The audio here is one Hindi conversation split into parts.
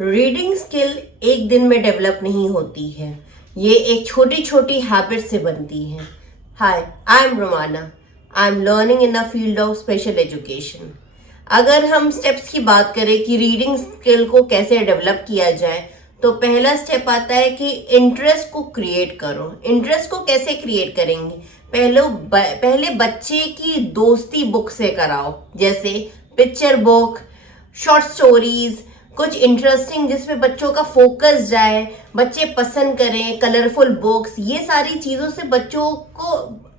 रीडिंग स्किल एक दिन में डेवलप नहीं होती है। ये एक छोटी छोटी हैबिट से बनती है। Hi, I am Romana. I am learning in the field of special education. अगर हम स्टेप्स की बात करें कि रीडिंग स्किल को कैसे डेवलप किया जाए, तो पहला स्टेप आता है कि इंटरेस्ट को क्रिएट करो। इंटरेस्ट को कैसे क्रिएट करेंगे? पहले बच्चे की दोस्ती बुक से कराओ, जैसे पिक्चर बुक, शॉर्ट स्टोरीज, कुछ इंटरेस्टिंग जिसमें बच्चों का फोकस जाए, बच्चे पसंद करें, कलरफुल बुक्स। ये सारी चीज़ों से बच्चों को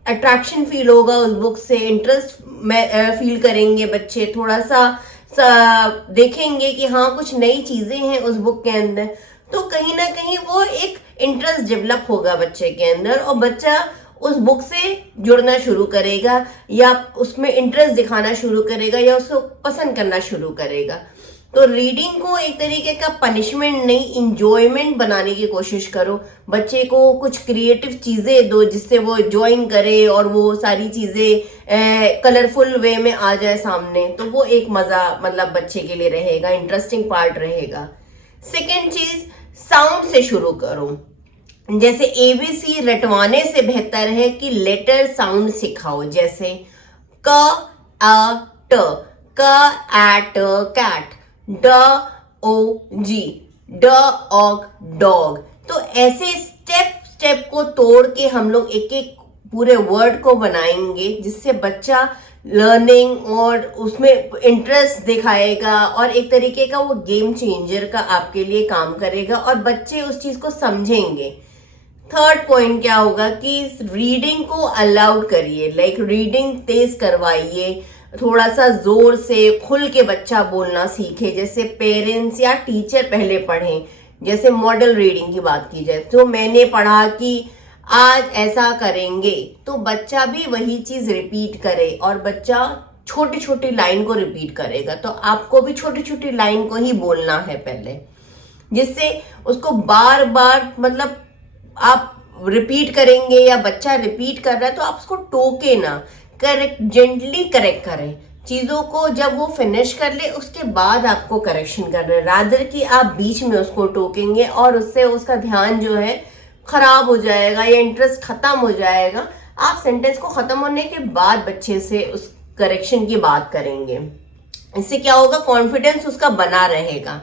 अट्रैक्शन फील होगा उस बुक से, इंटरेस्ट फील करेंगे बच्चे, थोड़ा सा देखेंगे कि हाँ कुछ नई चीज़ें हैं उस बुक के अंदर, तो कहीं ना कहीं वो एक इंटरेस्ट डेवलप होगा बच्चे के अंदर और बच्चा उस बुक से जुड़ना शुरू करेगा या उसमें इंटरेस्ट दिखाना शुरू करेगा या उसको पसंद करना शुरू करेगा। तो रीडिंग को एक तरीके का पनिशमेंट नहीं, इंजॉयमेंट बनाने की कोशिश करो। बच्चे को कुछ क्रिएटिव चीज़ें दो जिससे वो ज्वाइन करे और वो सारी चीज़ें कलरफुल वे में आ जाए सामने, तो वो एक मज़ा मतलब बच्चे के लिए रहेगा, इंटरेस्टिंग पार्ट रहेगा। सेकेंड चीज़, साउंड से शुरू करो। जैसे ABC रटवाने से बेहतर है कि लेटर साउंड सिखाओ, जैसे क अ ट, क एट कैट, ड ओ जी, ड ऑग डॉग। तो ऐसे स्टेप स्टेप को तोड़ के हम लोग एक एक पूरे वर्ड को बनाएंगे जिससे बच्चा लर्निंग और उसमें इंटरेस्ट दिखाएगा और एक तरीके का वो गेम चेंजर का आपके लिए काम करेगा और बच्चे उस चीज़ को समझेंगे। थर्ड पॉइंट क्या होगा कि रीडिंग को अलाउड करिए, लाइक रीडिंग तेज करवाइए, थोड़ा सा जोर से खुल के बच्चा बोलना सीखे, जैसे पेरेंट्स या टीचर पहले पढ़ें। जैसे मॉडल रीडिंग की बात की जाए तो मैंने पढ़ा कि आज ऐसा करेंगे, तो बच्चा भी वही चीज रिपीट करे और बच्चा छोटी छोटी लाइन को रिपीट करेगा। तो आपको भी छोटी छोटी लाइन को ही बोलना है पहले, जिससे उसको बार बार मतलब आप रिपीट करेंगे या बच्चा रिपीट कर रहा है तो आप उसको टोके ना, करेक्ट, जेंटली करेक्ट करें चीज़ों को। जब वो फिनिश कर ले उसके बाद आपको करेक्शन करना है, रादर कि आप बीच में उसको टोकेंगे और उससे उसका ध्यान जो है खराब हो जाएगा या इंटरेस्ट खत्म हो जाएगा। आप सेंटेंस को खत्म होने के बाद बच्चे से उस करेक्शन की बात करेंगे। इससे क्या होगा, कॉन्फिडेंस उसका बना रहेगा।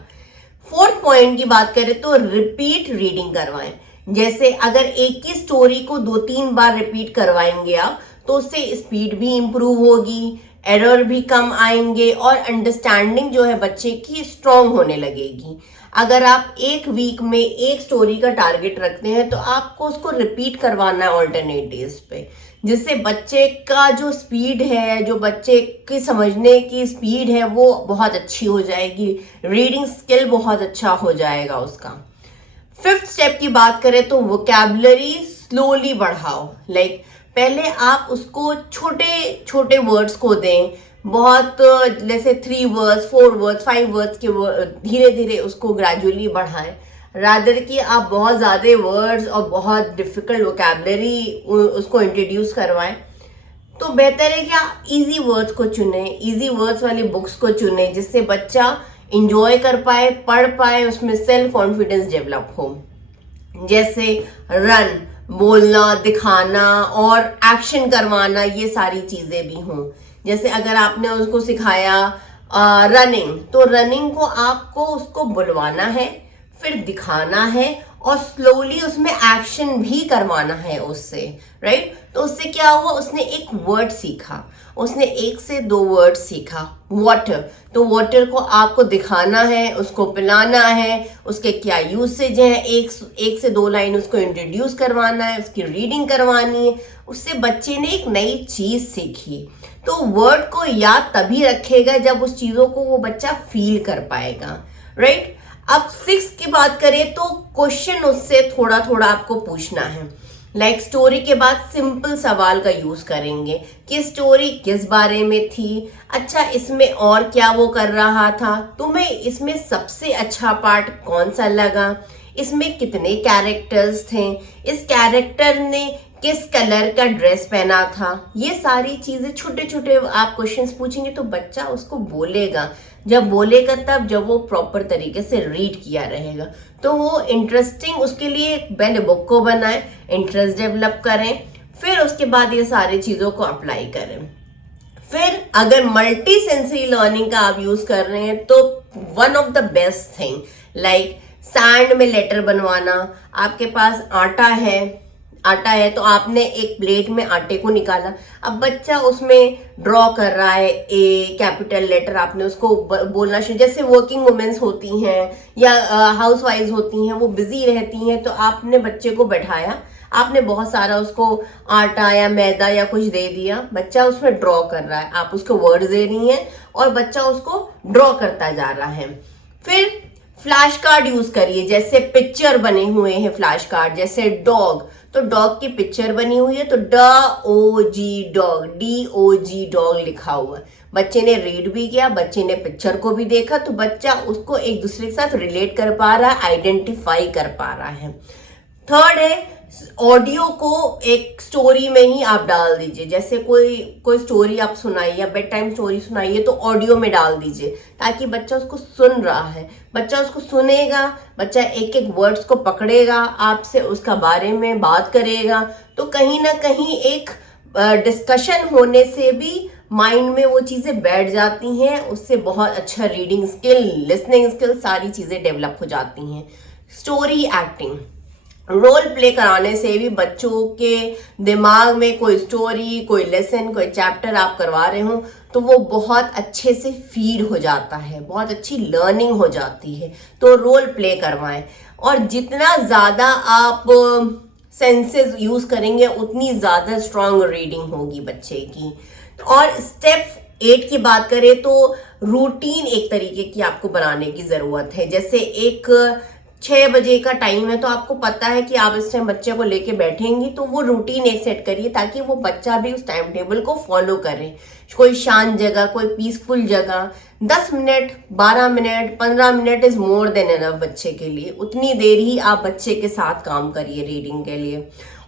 फोर्थ पॉइंट की बात करें तो रिपीट रीडिंग करवाएं। जैसे अगर एक ही स्टोरी को 2-3 बार रिपीट करवाएंगे आप, तो उससे स्पीड भी इंप्रूव होगी, एरर भी कम आएंगे और अंडरस्टैंडिंग जो है बच्चे की स्ट्रांग होने लगेगी। अगर आप एक वीक में एक स्टोरी का टारगेट रखते हैं तो आपको उसको रिपीट करवाना है ऑल्टरनेटिव्स पे, जिससे बच्चे का जो स्पीड है, जो बच्चे की समझने की स्पीड है वो बहुत अच्छी हो जाएगी, रीडिंग स्किल बहुत अच्छा हो जाएगा उसका। फिफ्थ स्टेप की बात करें तो वोकैबुलरी स्लोली बढ़ाओ। लाइक पहले आप उसको छोटे छोटे वर्ड्स को दें, बहुत जैसे 3 वर्ड्स, 4 वर्ड्स, 5 वर्ड्स के धीरे धीरे उसको ग्रेजुअली बढ़ाएं, रादर कि आप बहुत ज़्यादा वर्ड्स और बहुत डिफिकल्ट वोकैबुलरी उसको इंट्रोड्यूस करवाएं। तो बेहतर है कि आप इजी वर्ड्स को चुनें, इजी वर्ड्स वाली बुक्स को चुनें, जिससे बच्चा इंजॉय कर पाए, पढ़ पाए, उसमें सेल्फ कॉन्फिडेंस डेवलप हो। जैसे रन, बोलना, दिखाना और एक्शन करवाना, ये सारी चीज़ें भी हों। जैसे अगर आपने उसको सिखाया रनिंग, तो रनिंग को आपको उसको बुलवाना है, फिर दिखाना है और स्लोली उसमें एक्शन भी करवाना है उससे, राइट। तो उससे क्या हुआ, उसने एक वर्ड सीखा, उसने 1 से 2 वर्ड सीखा। वाटर, तो वाटर को आपको दिखाना है, उसको पिलाना है, उसके क्या यूसेज हैं, एक से 2 लाइन उसको इंट्रोड्यूस करवाना है, उसकी रीडिंग करवानी है। उससे बच्चे ने एक नई चीज़ सीखी। तो वर्ड को याद तभी रखेगा जब उस चीज़ों को वो बच्चा फील कर पाएगा, राइट। अब 6 की बात करें तो क्वेश्चन उससे थोड़ा थोड़ा आपको पूछना है। लाइक स्टोरी के बाद सिंपल सवाल का यूज करेंगे कि स्टोरी किस बारे में थी, अच्छा इसमें और क्या वो कर रहा था, तुम्हें इसमें सबसे अच्छा पार्ट कौन सा लगा, इसमें कितने कैरेक्टर्स थे, इस कैरेक्टर ने किस कलर का ड्रेस पहना था। ये सारी चीजें छोटे छोटे आप क्वेश्चंस पूछेंगे तो बच्चा उसको बोलेगा, जब बोलेगा तब, जब वो प्रॉपर तरीके से रीड किया रहेगा। तो वो इंटरेस्टिंग, उसके लिए पहले बुक को बनाएं, इंटरेस्ट डेवलप करें, फिर उसके बाद ये सारी चीज़ों को अप्लाई करें। फिर अगर मल्टी सेंसरी लर्निंग का आप यूज कर रहे हैं तो one of the best thing, like sand में लेटर बनवाना। आपके पास आटा है तो आपने एक प्लेट में आटे को निकाला, अब बच्चा उसमें ड्रॉ कर रहा है, ए कैपिटल लेटर, आपने उसको बोलना शुरू। जैसे वर्किंग वुमेन्स होती हैं या हाउस वाइज होती हैं, वो बिजी रहती हैं, तो आपने बच्चे को बैठाया, आपने बहुत सारा उसको आटा या मैदा या कुछ दे दिया, बच्चा उसमें ड्रॉ कर रहा है, आप उसको वर्ड्स दे रही हैं और बच्चा उसको ड्रॉ करता जा रहा है। फिर फ्लैश कार्ड यूज करिए, जैसे पिक्चर बने हुए हैं फ्लैश कार्ड, जैसे डॉग, तो डॉग की पिक्चर बनी हुई है तो DOG डॉग, DOG डॉग लिखा हुआ है, बच्चे ने रीड भी किया, बच्चे ने पिक्चर को भी देखा, तो बच्चा उसको एक दूसरे के साथ रिलेट कर पा रहा है, आइडेंटिफाई कर पा रहा है। थर्ड है, ऑडियो को एक स्टोरी में ही आप डाल दीजिए, जैसे कोई स्टोरी आप सुनाइए या बेड टाइम स्टोरी सुनाइए तो ऑडियो में डाल दीजिए, ताकि बच्चा उसको सुन रहा है, बच्चा उसको सुनेगा, बच्चा एक एक वर्ड्स को पकड़ेगा, आपसे उसका बारे में बात करेगा, तो कहीं ना कहीं एक डिस्कशन होने से भी माइंड में वो चीज़ें बैठ जाती हैं, उससे बहुत अच्छा रीडिंग स्किल, लिसनिंग स्किल, सारी चीज़ें डेवलप हो जाती हैं। स्टोरी एक्टिंग, रोल प्ले कराने से भी बच्चों के दिमाग में कोई स्टोरी, कोई लेसन, कोई चैप्टर आप करवा रहे हो तो वो बहुत अच्छे से फीड हो जाता है, बहुत अच्छी लर्निंग हो जाती है। तो रोल प्ले करवाएं, और जितना ज़्यादा आप सेंसेस यूज करेंगे उतनी ज़्यादा स्ट्रांग रीडिंग होगी बच्चे की। और स्टेप 8 की बात करें तो रूटीन एक तरीके की आपको बनाने की ज़रूरत है। जैसे एक 6 बजे का टाइम है तो आपको पता है कि आप इस टाइम बच्चे को लेके बैठेंगी, तो वो रूटीन एक सेट करिए ताकि वो बच्चा भी उस टाइम टेबल को फॉलो करे। कोई शांत जगह, कोई पीसफुल जगह, 10 minute, 12 minute, 15 minute is more than enough बच्चे के लिए। उतनी देर ही आप बच्चे के साथ काम करिए रीडिंग के लिए,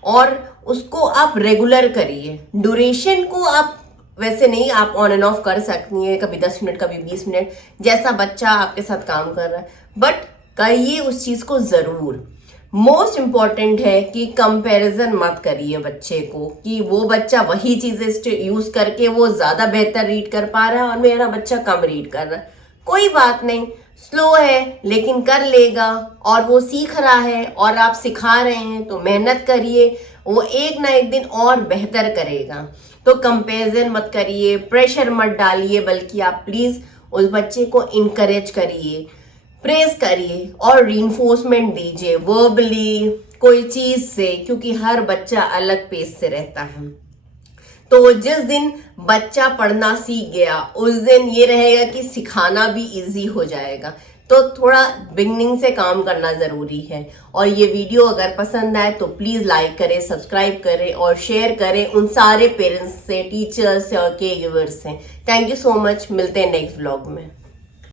और उसको आप रेगुलर करिए। ड्यूरेशन को आप वैसे नहीं, आप ऑन एंड ऑफ कर सकती हैं, कभी 10 मिनट, कभी 20 मिनट, जैसा बच्चा आपके साथ काम कर रहा है, बट करिए उस चीज को जरूर। मोस्ट इंपॉर्टेंट है कि कंपैरिजन मत करिए बच्चे को कि वो बच्चा वही चीजें यूज करके वो ज्यादा बेहतर रीड कर पा रहा है और मेरा बच्चा कम रीड कर रहा है। कोई बात नहीं, स्लो है लेकिन कर लेगा, और वो सीख रहा है और आप सिखा रहे हैं तो मेहनत करिए, वो एक ना एक दिन और बेहतर करेगा। तो कंपैरिजन मत करिए, प्रेशर मत डालिए, बल्कि आप प्लीज उस बच्चे को इनकरेज करिए, प्रेज करिए और रीइंफोर्समेंट दीजिए वर्बली, कोई चीज से, क्योंकि हर बच्चा अलग पेस से रहता है। तो जिस दिन बच्चा पढ़ना सीख गया उस दिन ये रहेगा कि सिखाना भी इजी हो जाएगा। तो थोड़ा बिगनिंग से काम करना जरूरी है। और ये वीडियो अगर पसंद आए तो प्लीज लाइक करें, सब्सक्राइब करें और शेयर करें उन सारे पेरेंट्स से, टीचर्स से और केयर गिवर्स से। थैंक यू सो मच, मिलते हैं नेक्स्ट व्लॉग में।